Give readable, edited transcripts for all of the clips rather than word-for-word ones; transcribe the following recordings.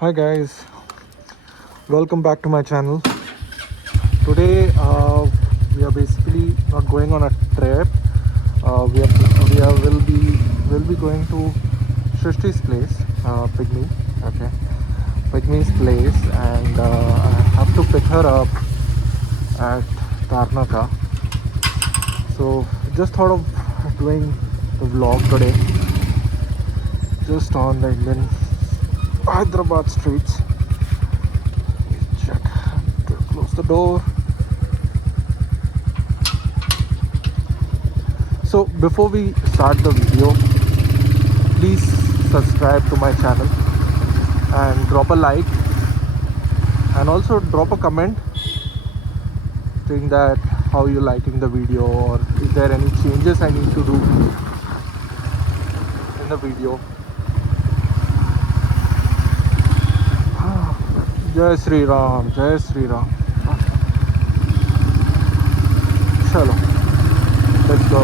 Hi guys, welcome back to my channel. Today we are basically not going on a trip. We will be going to Shrishti's place, Pygmy. Okay, Pygmy's place, and I have to pick her up at Tarnaka. So just thought of doing the vlog today, just on the Indian Hyderabad streets. Check. To close the door. So before we start the video, please subscribe to my channel and drop a like, and also drop a comment saying that how you liking the video, or is there any changes I need to do in the video. Jai Sri Ram, Jai Sri Ram. Chalo, let's go.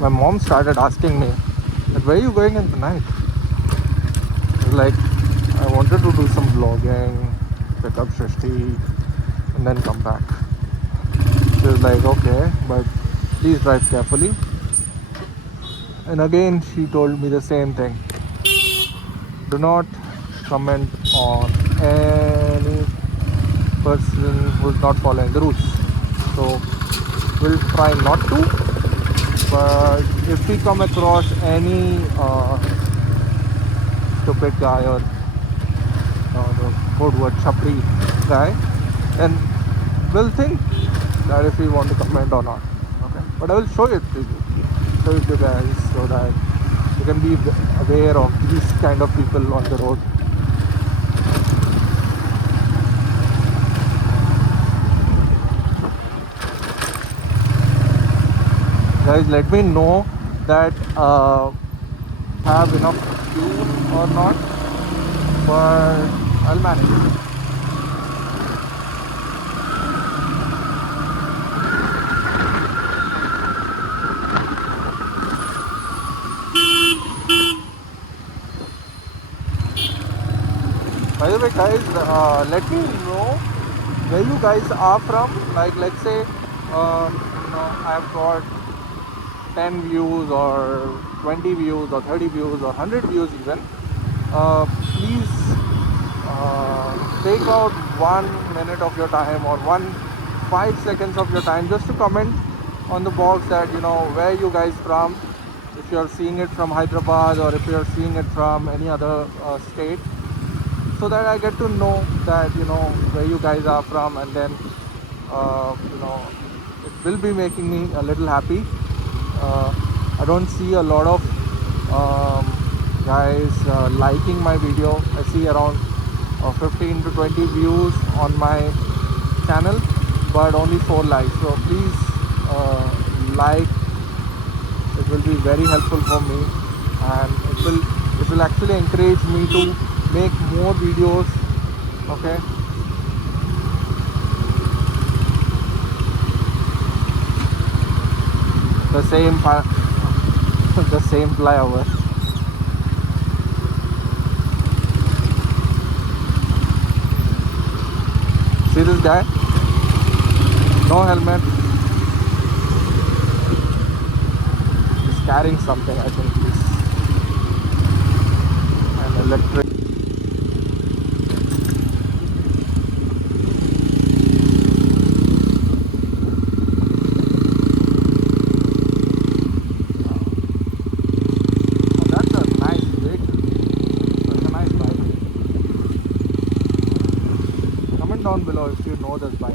My mom started asking me that where are you going in the night. I was like, I wanted to do some vlogging, pick up Shrishti, and then come back. She was like, okay, but please drive carefully. And again, she told me the same thing. Do not comment on any person who's not following the rules. So we'll try not to. But if we come across any stupid guy, or the code word chapri guy, then we'll think that if we want to comment or not. Okay, but I will show it to you guys, so that you can be aware of these kind of people on the road. Guys, let me know that have enough fuel or not, but I'll manage it. By the way, guys, let me know where you guys are from. Like, let's say, I've got 10 views or 20 views or 30 views or 100 views even. Please take out 1 minute of your time, or 5 seconds of your time, just to comment on the box that where you guys from. If you're seeing it from Hyderabad, or if you're seeing it from any other state, so that I get to know that where you guys are from, and then it will be making me a little happy. I don't see a lot of guys liking my video. I see around 15 to 20 views on my channel, but only 4 likes. So please like. It will be very helpful for me, and it will actually encourage me to make more videos. Okay, the same the same flyover. See this guy, no helmet, he's carrying something. I think he's an electric. Down below if you know this bike.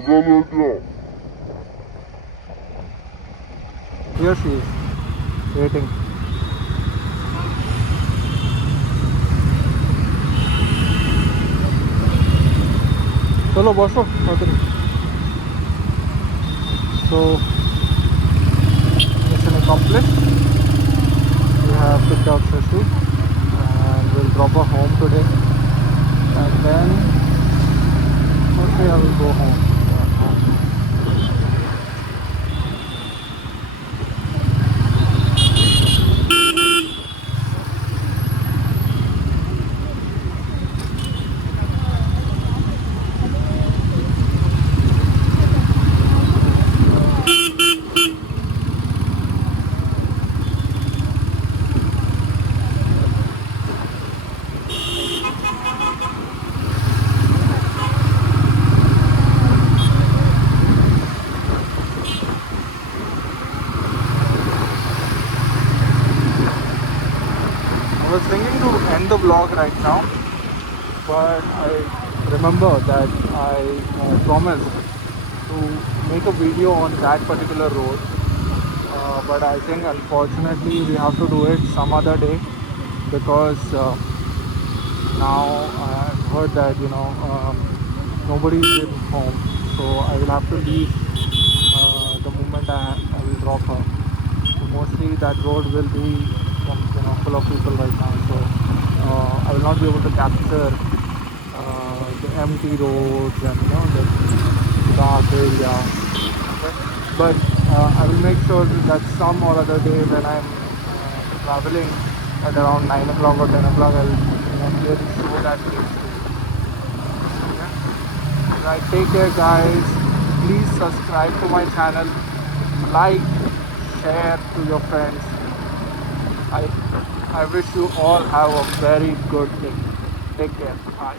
Here she is, waiting. चलो बसो ताड़ाताड़ी. So mission accomplished. We have picked out Shashi and we'll drop her home today, and then mostly I will go home. I was thinking to end the vlog right now, but I remember that I promised to make a video on that particular road, but I think unfortunately we have to do it some other day, because now I've heard that nobody is in home, so I will have to leave the moment I will drop her. So mostly that road will be full of people right now, so I will not be able to capture the empty roads and the dark area. Okay? But I will make sure that some or other day when I'm traveling at around 9 o'clock or 10 o'clock, I will clearly show that place. Okay? Right, take care guys. Please subscribe to my channel, like, share to your friends. I wish you all have a very good day. Take care. Bye.